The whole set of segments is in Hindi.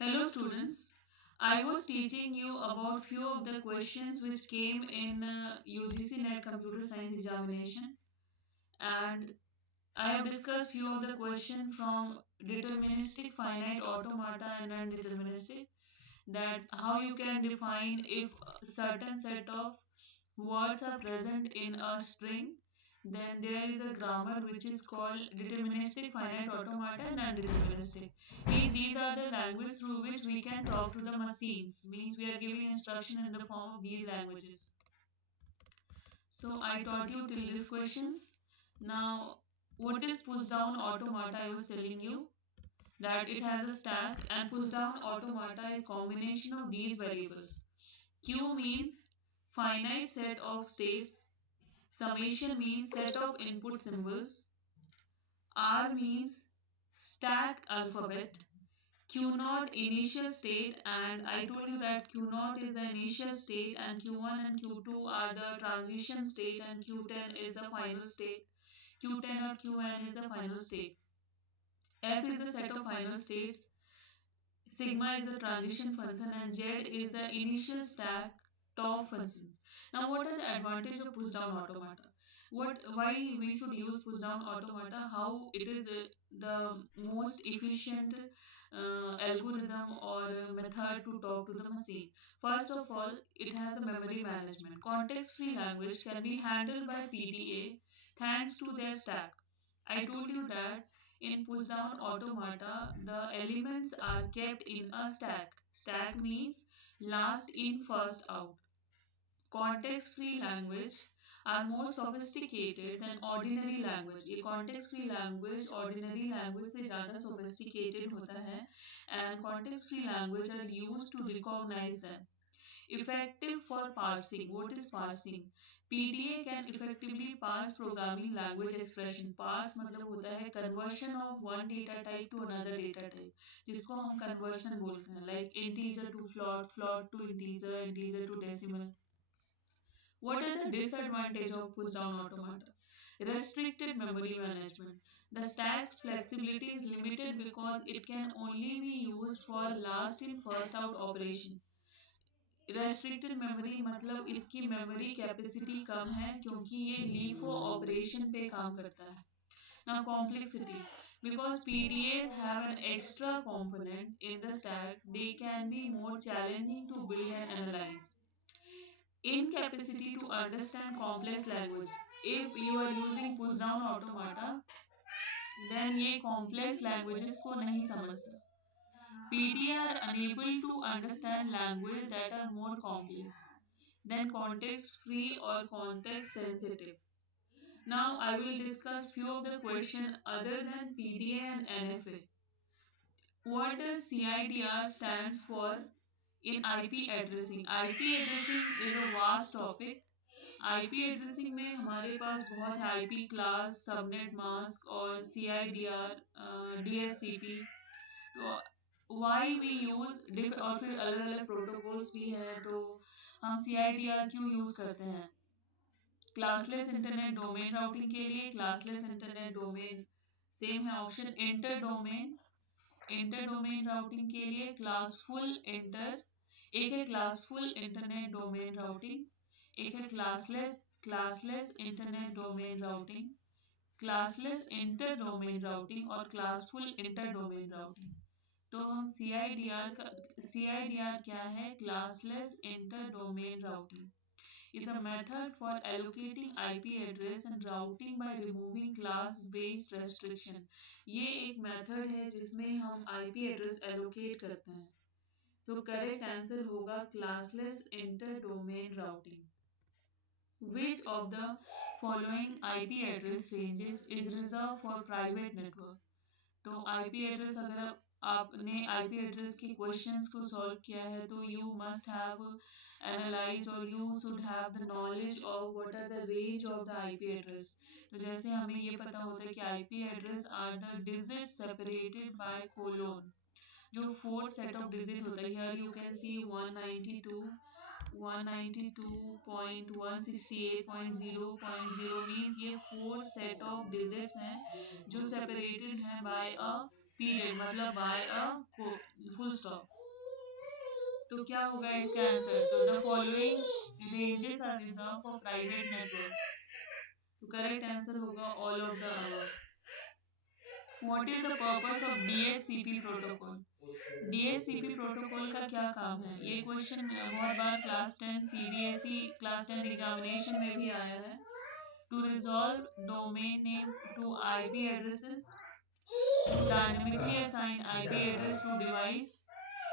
Hello students, I was teaching you about few of the questions which came in UGC NET Computer Science examination, and I have discussed few of the questions from deterministic, finite, automata and non-deterministic, that how you can define if a certain set of words are present in a string, then there is a grammar which is called deterministic, finite, automata, and non-deterministic. Means these are the language through which we can talk to the machines. Means we are giving instruction in the form of these languages. So I taught you till these questions. Now, what is push down automata? I was telling you that it has a stack, and push down automata is combination of these variables. Q means finite set of states. Summation means set of input symbols. R means stack alphabet. Q naught initial state, and I told you that Q naught is the initial state and Q1 and Q2 are the transition state and Q10 is the final state. Q10 or Qn is the final state. F is the set of final states. Sigma is the transition function and Z is the initial stack top functions. Now what are the advantage of push down automata? Why we should use push down automata? How it is the most efficient algorithm or method to talk to the machine. First of all, it has a memory management. Context free language can be handled by PDA thanks to their stack. I told you that in pushdown automata, the elements are kept in a stack. Stack means last in, first out. Context free language are more sophisticated than ordinary language. ये context free language ordinary language से ज़्यादा sophisticated होता है, and context free language are used to recognize them. Effective for parsing. What is parsing? PDA can effectively parse programming language expression. Parse मतलब होता है conversion of one data type to another data type, जिसको हम conversion बोलते हैं, like integer to float, float to integer, integer to decimal. What are the disadvantages of push down automata? Restricted memory management. The stack's flexibility is limited because it can only be used for last in first out operation. Restricted memory मतलब इसकी मेमोरी कैपेसिटी कम है क्योंकि ये लीफो ऑपरेशन पे काम करता है. Now complexity. Because PDAs have an extra component in the stack, they can be more challenging to build and analyze. Incapacity to understand complex language. If you are using push down automata, then ये complex languages को नहीं समझता. PD are unable to understand language that are more complex than context free or context sensitive. Now I will discuss few of the questions other than PDA and NFA. What does CIDR stands for in IP addressing? IP addressing is a vast topic. IP addressing में हमारे पास बहुत है, IP class, subnet mask और CIDR, DSCP. तो why we use और फिर अलग अलग प्रोटोकॉल्स भी हैं, तो हम CIDR क्यों यूज करते हैं? क्लासलेस इंटरनेट डोमेन राउटिंग के लिए क्लासलेस इंटरनेट डोमेन सेम है ऑप्शन. इंटर डोमेन राउटिंग के लिए क्लासफुल इंटर, एक है क्लासफुल इंटरनेट डोमेन राउटिंग, एक है classless internet domain routing, classless inter domain routing और क्लासफुल इंटर डोमेन राउटिंग. तो हम CIDR क्या है? Classless inter domain routing is a method for allocating IP address and routing by removing class based restriction. ये एक मेथड है जिसमें हम IP एड्रेस एलोकेट करते हैं. तो करेक्ट आंसर होगा classless inter domain routing. Which of the following IP address ranges is reserved for private network? तो IP एड्रेस, अगर आपने IP एड्रेस के क्वेश्चंस को सॉल्व किया है तो यू मस्ट हैव एनालाइज और you should have the knowledge of what are the range of the IP address. तो जैसे हमें ये पता होता है कि IP address are the digit separated by colon, जो फोर्थ सेट ऑफ डिजिट होता है. Here you can see 192.168.0.0 means ये फोर सेट ऑफ डिजिट्स हैं जो सेपरेटेड हैं बाय अ पीरियड मतलब बाय अ फुल स्टॉप। तो क्या होगा इसका आंसर? तो the following ranges are reserve for private network. तो करेक्ट आंसर होगा all of the above. What is the purpose of DHCP protocol? DHCP protocol का क्या काम है? ये क्वेश्चन बहुत बार क्लास 10 सीबीएसई क्लास 10 एग्जामिनेशन में भी आया है। To resolve domain name to IP addresses, to dynamically assign IP address to device,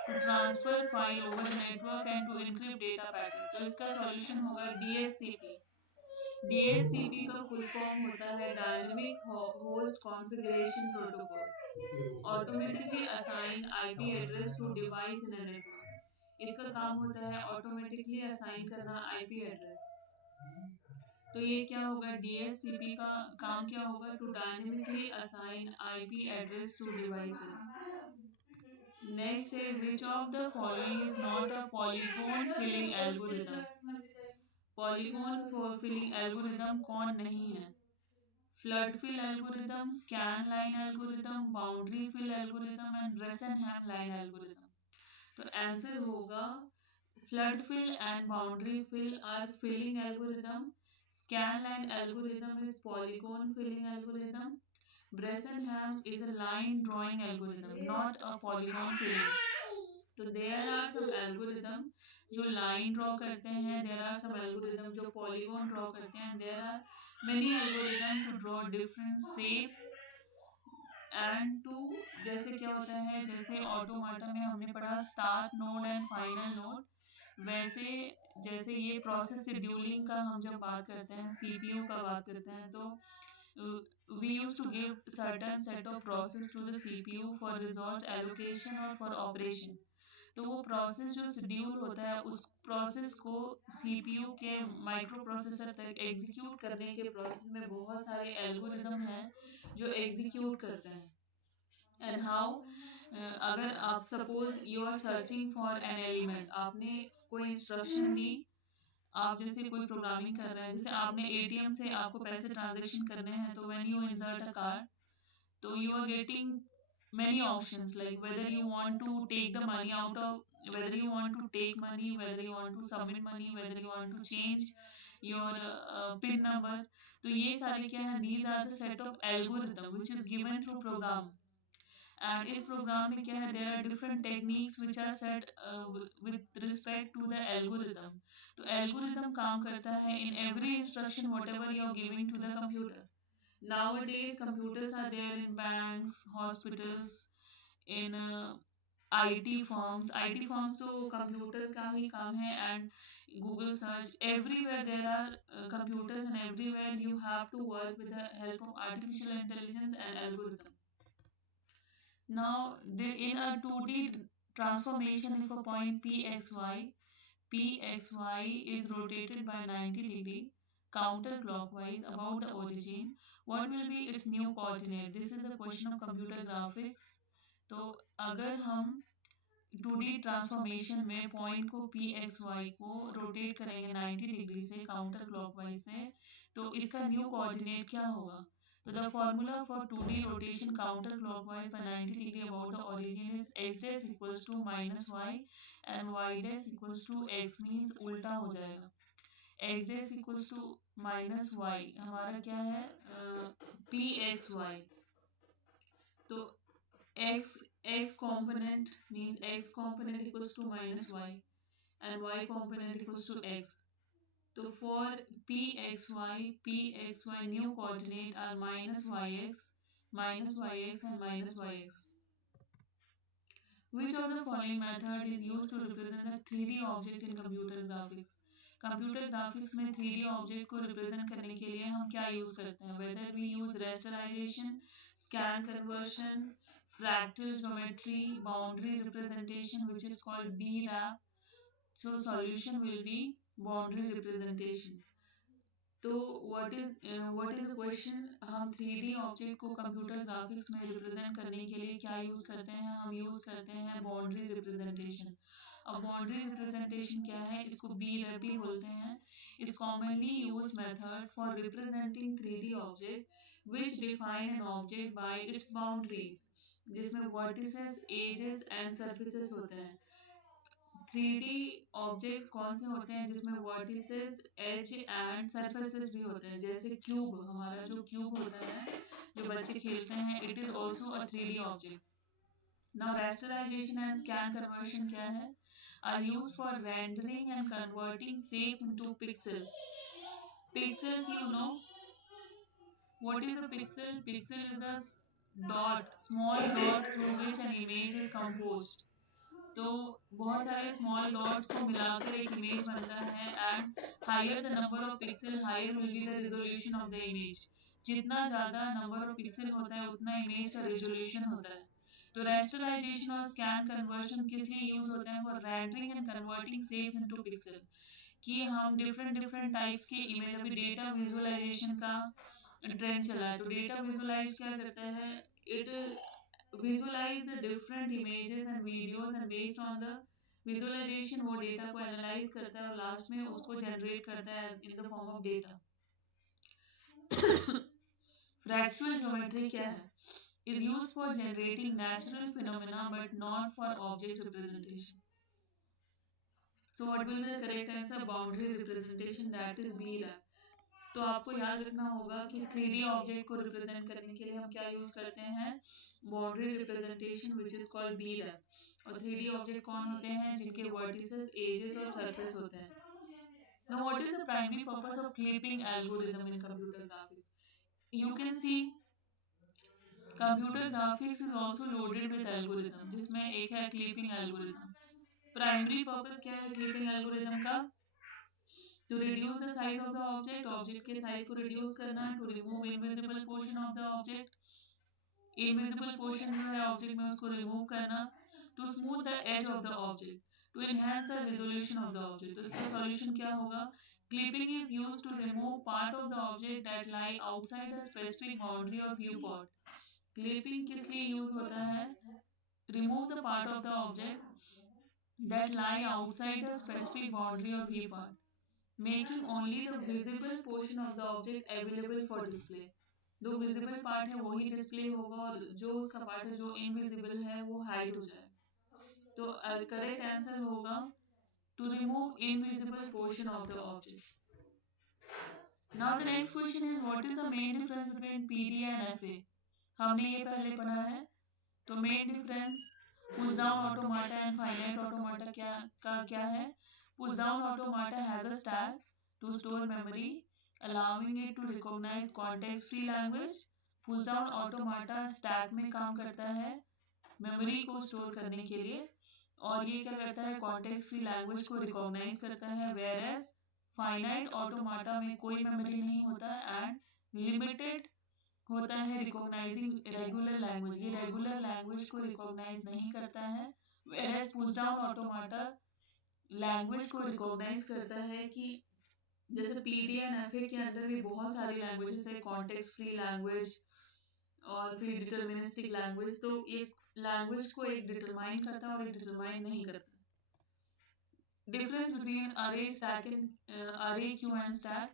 to transfer file over the network and to encrypt data packet। तो इसका सॉल्यूशन होगा DHCP। DHCP का फुल फॉर्म होता है dynamic host configuration protocol. Automatically assign IP address to device in a network. इसका काम होता है ऑटोमेटिकली असाइन करना IP एड्रेस। तो ये क्या होगा? DHCP का काम क्या होगा? To dynamically assign IP address to devices. Next है which of the following is not a polygon filling algorithm? Polygon filling algorithm कौन नहीं है? Flood fill algorithm, scan line algorithm, boundary fill algorithm and Bresenham line algorithm. तो आंसर होगा flood fill and boundary fill are filling algorithm. Scanline algorithm is polygon filling algorithm. Bressenham is a line drawing algorithm, not a polygon filling. तो there are some algorithm जो line draw करते हैं, there are some algorithm जो polygon draw करते हैं, there are many algorithm to draw different shapes and to जैसे क्या होता है, जैसे ऑटोमाटा में हमने पढ़ा start node and final node, वैसे जैसे ये प्रोसेस शेड्यूलिंग का हम जब बात करते हैं, सीपीयू का बात करते हैं, तो we use to give certain set of process to the CPU for resource allocation और फॉर ऑपरेशन। तो वो प्रोसेस जो शेड्यूल होता है उस प्रोसेस को सीपीयू के माइक्रो प्रोसेसर तक एग्जीक्यूट करने के प्रोसेस में बहुत सारे एल्गोरिदम हैं जो एग्जीक्यूट करते हैं। एंड हाउ अगर आप suppose you are searching for an element, आपने कोई इंस्ट्रक्शन दी, आप जैसे कोई प्रोग्रामिंग कर रहे हैं, जैसे आपने एटीएम से आपको पैसे ट्रांजेक्शन करने हैं, तो when you insert a card, तो you are getting many options like whether you want to take the money out of, whether you want to take money, whether you want to submit money, whether you want to change your pin number। तो ये सारे क्या है? these are the set of algorithm which is given through program। and इस प्रोग्राम में क्या है? there are different techniques which are set with respect to the algorithm। तो algorithm काम करता है in every instruction whatever you are giving to the computer। Nowadays, computers are there in banks, hospitals, in IT firms। IT firms तो कंप्यूटर का ही काम है, and Google search, everywhere there are computers and everywhere you have to work with the help of artificial intelligence and algorithm। Now, in a 2D transformation, if a point pxy is rotated by 90 degree counterclockwise about the origin, what will be its new coordinate? This is a question of computer graphics। तो अगर हम 2D ट्रांसफॉर्मेशन में पॉइंट को पी एक्स वाई को रोटेट करेंगे 90 डिग्री से काउंटर क्लॉकवाइज से, तो इसका न्यू कोऑर्डिनेट क्या होगा? तो the formula for 2D rotation counter clockwise by 90 degree about the origin is x dash equals to minus Y and y dash equals to x, means उल्टा हो जाएगा। x dash equals to minus Y हमारा क्या है? P X Y. तो x x component means x component equals to minus y and y component equals to x। So for pxy new coordinate are minus yx and minus yx। Which of the following method is used to represent a 3D object in computer graphics? Computer graphics में 3D ऑब्जेक्ट को रिप्रेजेंट करने के लिए हम क्या यूज करते हैं? Whether we use rasterization, scan conversion, fractal geometry, boundary representation which is called BRAP। So solution will be boundary representation। तो व्हाट इज द क्वेश्चन? हम 3D ऑब्जेक्ट को कंप्यूटर ग्राफिक्स में रिप्रेजेंट करने के लिए क्या यूज करते हैं? हम यूज करते हैं बाउंड्री रिप्रेजेंटेशन। अब बाउंड्री रिप्रेजेंटेशन क्या है? इसको BRAP भी बोलते हैं। Is commonly use method for representing 3D object which define an object by its boundaries। जिसमें वर्टिसेस, एजेस एंड सरफेसेस होते हैं। 3D ऑब्जेक्ट्स कौन से होते हैं जिसमें वर्टिसेस, एज एंड सरफेसेस भी होते हैं, जैसे क्यूब, हमारा जो क्यूब होता है जो बच्चे खेलते हैं, it is also a 3D object. Now rasterization and scan conversion क्या है? Are used for rendering and converting shapes into pixels. Pixels, you know what is a pixel? Pixel is a dot, small dots through which an image is composed. तो बहुत सारे स्मॉल डॉट्स को मिलाकर एक इमेज बनता है, and higher the number of pixel higher will be the resolution of the image. जितना ज़्यादा नंबर ऑफ पिक्सल होता है उतना इमेज का रेजोल्यूशन होता है। तो रेस्टराइजेशन और स्कैन कन्वर्शन किस लिए यूज होते हैं? For rendering and converting shapes into pixel. कि हम डिफरेंट डिफरेंट टाइप्स के इमेज, अभी डेटा विजुअलाइजेशन का ट्रेंड चला है, तो डेटा विजुअलाइज क्या करता है? It visualize the different images and videos, and based on the visualization वो डेटा को एनालाइज करता है और लास्ट में उसको जनरेट करता है in the form of data. Fractal geometry क्या है? is used for generating natural phenomena but not for object representation. So what will be the correct answer? Boundary representation, that is BREF. तो आपको याद रखना होगा कि 3D ऑब्जेक्ट को रिप्रेजेंट करने के लिए हम क्या यूज करते हैं? Boundary representation, which is called BREF। और 3D ऑब्जेक्ट कौन होते हैं? जिनके वर्टिसेस, एजेस और सरफेस होते हैं। Now what is the primary purpose of clipping algorithm in computer graphics? You can see computer graphics is also loaded with algorithm, जिसमें एक है clipping algorithm। प्राइमरी पर्पस क्या है क्लिपिंग एल्गोरिथम का? To reduce the size of the object, object के साइज को रिड्यूस करना, to remove invisible portion of the object, invisible portion जो है ऑब्जेक्ट में उसको रिमूव करना, to smooth the edge of the object, to enhance the resolution of the object. तो इसका सॉल्यूशन क्या होगा? Clipping is used to remove part of the object that lie outside the specific boundary और व्यू पॉइंट। क्लिपिंग किस लिए यूज होता है? Remove the part of the object that lie outside a specific boundary or viewport, making only the visible portion of the object available for display. जो visible part है वही display होगा और जो उसका part है जो invisible है वो hide हो जाएगा। तो correct answer होगा to remove invisible portion of the object. Now the next question is, what is the main difference between PDA and FA? हमने ये पहले पढ़ा है। तो main difference push down automata and finite automata क्या है? Push down automata has a stack to store memory allowing it to recognise context free language. Push down automata stack में काम करता है मेमोरी को स्टोर करने के लिए, और ये क्या करता है? कॉन्टेक्स्ट फ्री लैंग्वेज को रिकॉग्नाइज करता है। वेयर एज फाइनाइट ऑटोमाटा में कोई मेमोरी नहीं होता एंड लिमिटेड होता है रिकॉग्नाइजिंग रेगुलर लैंग्वेज, ये रेगुलर लैंग्वेज को रिकॉग्नाइज नहीं करता है। वेयरएज पुश डाउन ऑटोमाटा लैंग्वेज को रिकॉग्नाइज करता है कि जैसे पीडीए एंड एफए के अंदर भी बहुत सारी लैंग्वेजेस है, कॉन्टेक्स्ट फ्री लैंग्वेज और प्री डिटर्मिनिस्टिक लैंग्वेज। तो एक लैंग्वेज को एक डिटरमाइन करता है और एक डिटरमाइन नहीं करता। डिफरेंस बिटवीन अरे स्टैक एंड अरे Q and stack,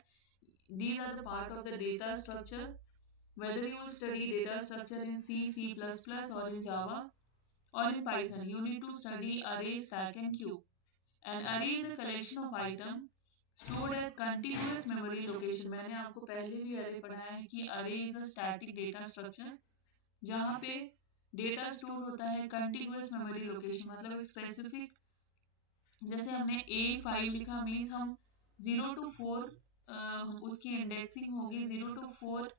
these are the part of the data structure. Whether you study data structure in C, C++, or in Java, or in Python, you need to study array, stack, and queue. An array is a collection of items stored as contiguous memory location. मैंने आपको पहले भी array पढ़ाया है कि array is a static data structure जहाँ पे डेटा स्टोर होता है contiguous memory location, मतलब एक specific, जैसे हमने A5 लिखा मीन्स हम 0 to 4 उसकी इंडेक्सिंग होगी, 0 to 4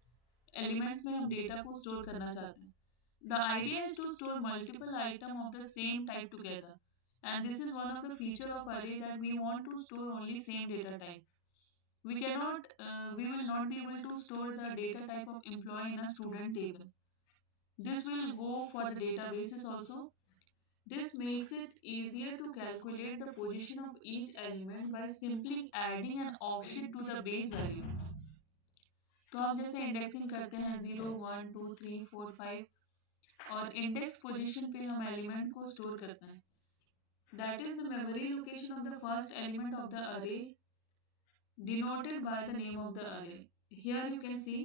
एलिमेंट्स में हम डेटा को स्टोर करना चाहते हैं। The idea is to store multiple item of the same type together, and this is one of the feature of array that we want to store only same data type. We will not be able to store the data type of employee in a student table. This will go for the databases also. This makes it easier to calculate the position of each element by simply adding an option to the base value. तो आप जैसे इंडेक्सिंग करते हैं 0 1 2 3 4 5, और इंडेक्स पोजीशन पे हम एलिमेंट को स्टोर करते हैं। That is the memory location of the first element of the अरे denoted by the name of the array. Here you can see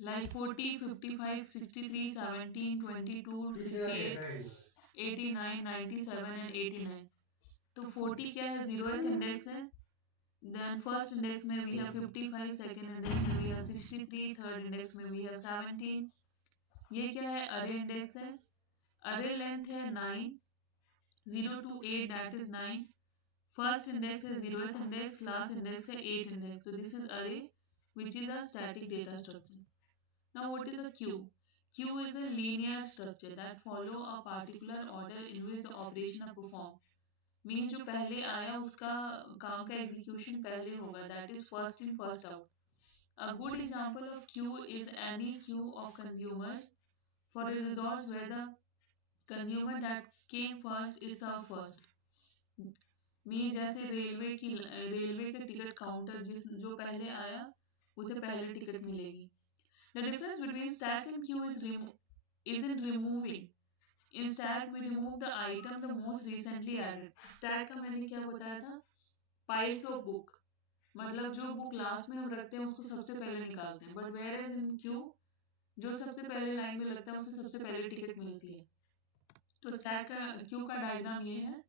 like 40, 55, 63, 17, 22, 68, 89, 97 and 89. तो 40 क्या है, 0th इंडेक्स है. Then first index में we have 55, second index में we have 63, third index में we have 17. ये क्या है, array index है. Array length है 9, 0 to 8 that is 9. First index है 0th index, last index है 8 index. So this is array which is a static data structure. Now what is a queue? Queue is a linear structure that follow a particular order in which the operation are performed. Means जो पहले आया उसका काम का एग्जीक्यूशन पहले होगा, that is first in first out. A good example of Q is any Q of consumers for a resource where the consumer that came first is served first. Means जैसे रेलवे के टिकट काउंटर जिस जो पहले आया उसे पहले टिकट मिलेगी. The difference between stack and Q is in removing. In stack we remove the item the most recently added. Stack का मैंने क्या बताया था, piles of book, मतलब जो बुक लास्ट में हम रखते हैं उसको सबसे पहले निकालते हैं. But whereas in queue जो सबसे पहले लाइन में लगता है उसे सबसे पहले टिकट मिलती है. तो स्टैक का क्यू का डायग्राम ये है.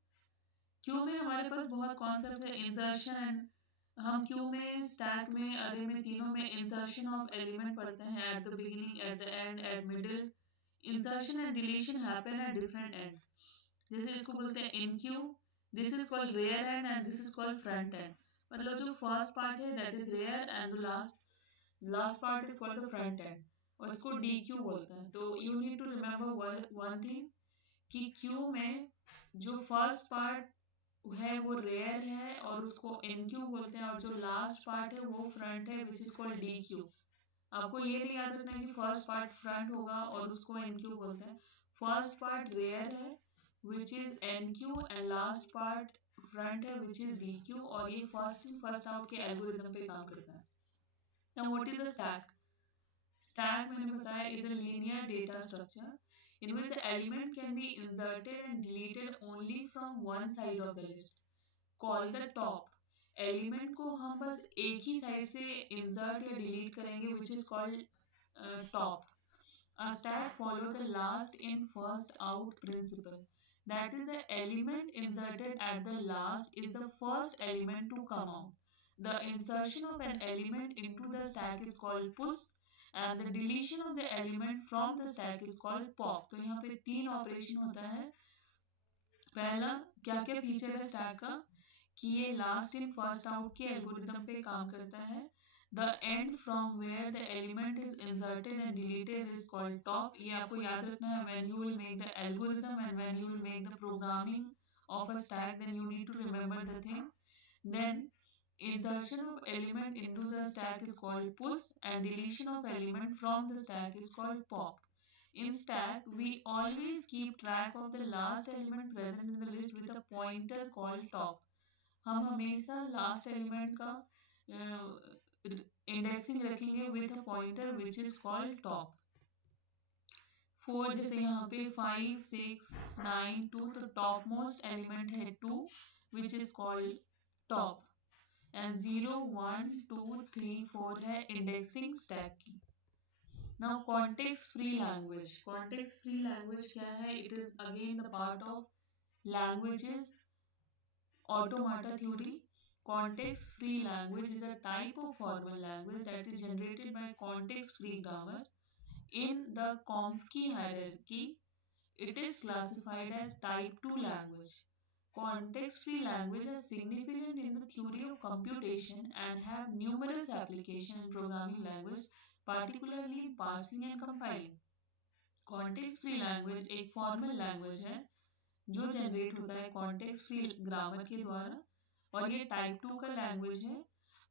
क्यू में हमारे पास बहुत कॉन्सेप्ट है, इंसर्शन एंड हम क्यू में, स्टैक में, अरे में, तीनों में इंसर्शन ऑफ एलिमेंट पढ़ते हैं at the beginning, at the end, at middle. Insertion and deletion happen at different end. जैसे इसको बोलते हैं in queue, this is called rear end and this is called front end. मतलब जो फर्स्ट पार्ट है that is rear end the last part is called the front end, और इसको डी क्यू बोलते हैं. तो you need to remember one thing कि क्यू में जो फर्स्ट पार्ट है वो रेयर है और उसको इन क्यू बोलते हैं, और जो लास्ट पार्ट है वो फ्रंट है which is called D Q. आपको ये नहीं याद रखना है कि फर्स्ट पार्ट फ्रंट होगा और उसको इन क्यू बोलते हैं. फर्स्ट पार्ट रेयर है which is NQ and last part front है which is DQ, और ये first in first out के algorithm पे काम करता है. Now what is a stack? Stack मैंने बताया is a linear data structure in which the element can be inserted and deleted only from one side of the list, called the top. Element को हम बस एक ही साइड से इंसर्ट या डिलीट करेंगे which is called top. A stack follow the last in first out principle. That is, the element inserted at the last is the first element to come out. The insertion of an element into the stack is called push and the deletion of the element from the stack is called pop. तो यहाँ पे तीन ऑपरेशन होता है. पहला क्या क्या फीचर है स्टैक का कि ये लास्ट इन फर्स्ट आउट के एल्गोरिथम पे काम करता है. The end from where the element is inserted and deleted is called top. ये आपको याद रखना है when you will make the algorithm and when you will make the programming of a stack, then you need to remember the thing. Then insertion of element into the stack is called push and deletion of element from the stack is called pop. In stack, we always keep track of the last element present in the list with a pointer called top. हम हमेशा लास्ट एलिमेंट का इंडेक्सिंग रखेंगे with a pointer which is called top. 4 जैसे यहाँ पे 5, 6, 9, 2, तो टॉप मोस्ट एलिमेंट है 2 विच इज कॉल्ड टॉप. एंड 0, 1, 2, 3, 4 है इंडेक्सिंग स्टैक की. Now context free language. Context free language क्या है? It is again the part of languages automata theory. Context free language is a type of formal language that is generated by context free grammar. In the Chomsky hierarchy, it is classified as type 2 language. Context free language is significant in the theory of computation and have numerous applications in programming language, particularly parsing and compiling. Context free language एक formal language है जो जनरेट होता है कॉन्टेक्स्ट फ्री ग्रामर के द्वारा, और ये टाइप 2 का लैंग्वेज है,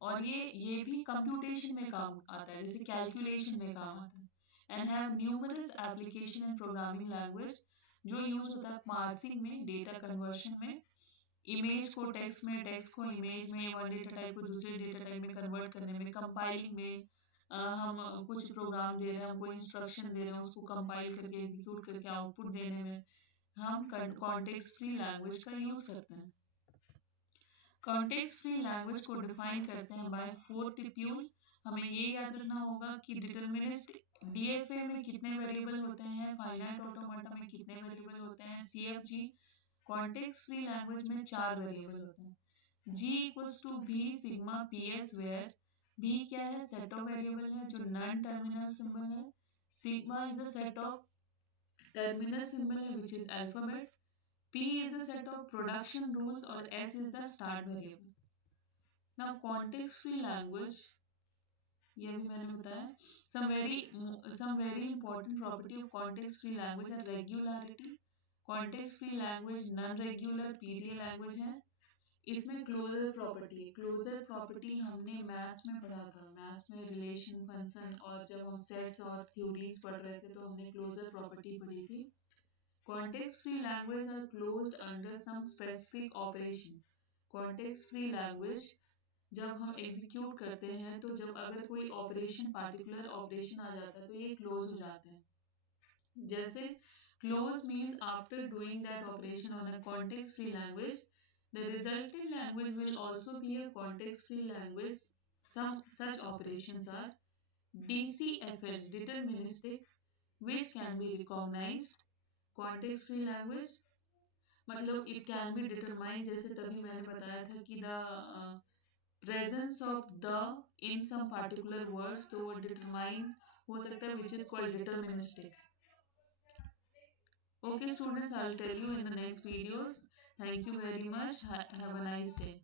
और ये भी कंप्यूटेशन में काम आता है, जैसे कैलकुलेशन में काम आता है. And have numerous application in programming language जो यूज होता है पार्सिंग में, डेटा कन्वर्शन में, इमेज को टेक्स्ट में, टेक्स्ट को इमेज में, वन डेटा टाइप को दूसरे डेटा टाइप में कन्वर्ट करने में, कंपाइलिंग में. हम कुछ प्रोग्राम दे रहे हैं, हमको इंस्ट्रक्शन दे रहे हैं, उसको कंपाइल करके एग्जीक्यूट करके आउटपुट देने में हम कॉन्टेक्स्ट फ्री लैंग्वेज का यूज करते हैं. कॉन्टेक्स्ट फ्री लैंग्वेज को डिफाइन करते हैं बाय 4 ट्रिप्यूल. हमें ये याद रखना होगा कि डिटर्मिनिस्ट डीएफए में कितने वेरिएबल होते हैं, फाइनाइट ऑटोमाटा में कितने वेरिएबल होते हैं, सीएफजी कॉन्टेक्स्ट फ्री लैंग्वेज में 4 वेरिएबल होते हैं। G equals to B sigma P S where B क्या है, सेट ऑफ वेरिएबल है जो नॉन टर्मिनल सिंबल है, sigma is a set of terminal symbol है which is alphabet, P is a set of production rules और S is the start variable. Now context free language, ये भी मैंने बताया. Some very important property of context free language are regularity. Context free language non regular PDA language है. इसमें क्लोजर प्रॉपर्टी है. क्लोजर प्रॉपर्टी हमने मैथ्स में पढ़ा था. मैथ्स में रिलेशन फंक्शन और जब हम सेट्स और थ्योरीज पढ़ रहे थे तो हमने क्लोजर प्रॉपर्टी पढ़ी थी. Context-free language are closed under some specific operation. Context-free language जब हम एग्जीक्यूट करते हैं तो जब अगर कोई ऑपरेशन पार्टिकुलर ऑपरेशन आ जाता है तो ये क्लोज हो जाते हैं. जैसे close means after doing that operation on a context-free language, the resultant language will also be a context-free language. Some such operations are DCFL, deterministic, which can be recognized. Context free language मतलब इट कैन बी डिटरमाइन, जैसे तभी मैंने बताया था कि the presence of the in some particular words, तो वो डिटरमाइन हो सकता है which is called deterministic. Okay students, I'll tell you in the next videos. Thank you very much. Have a nice day.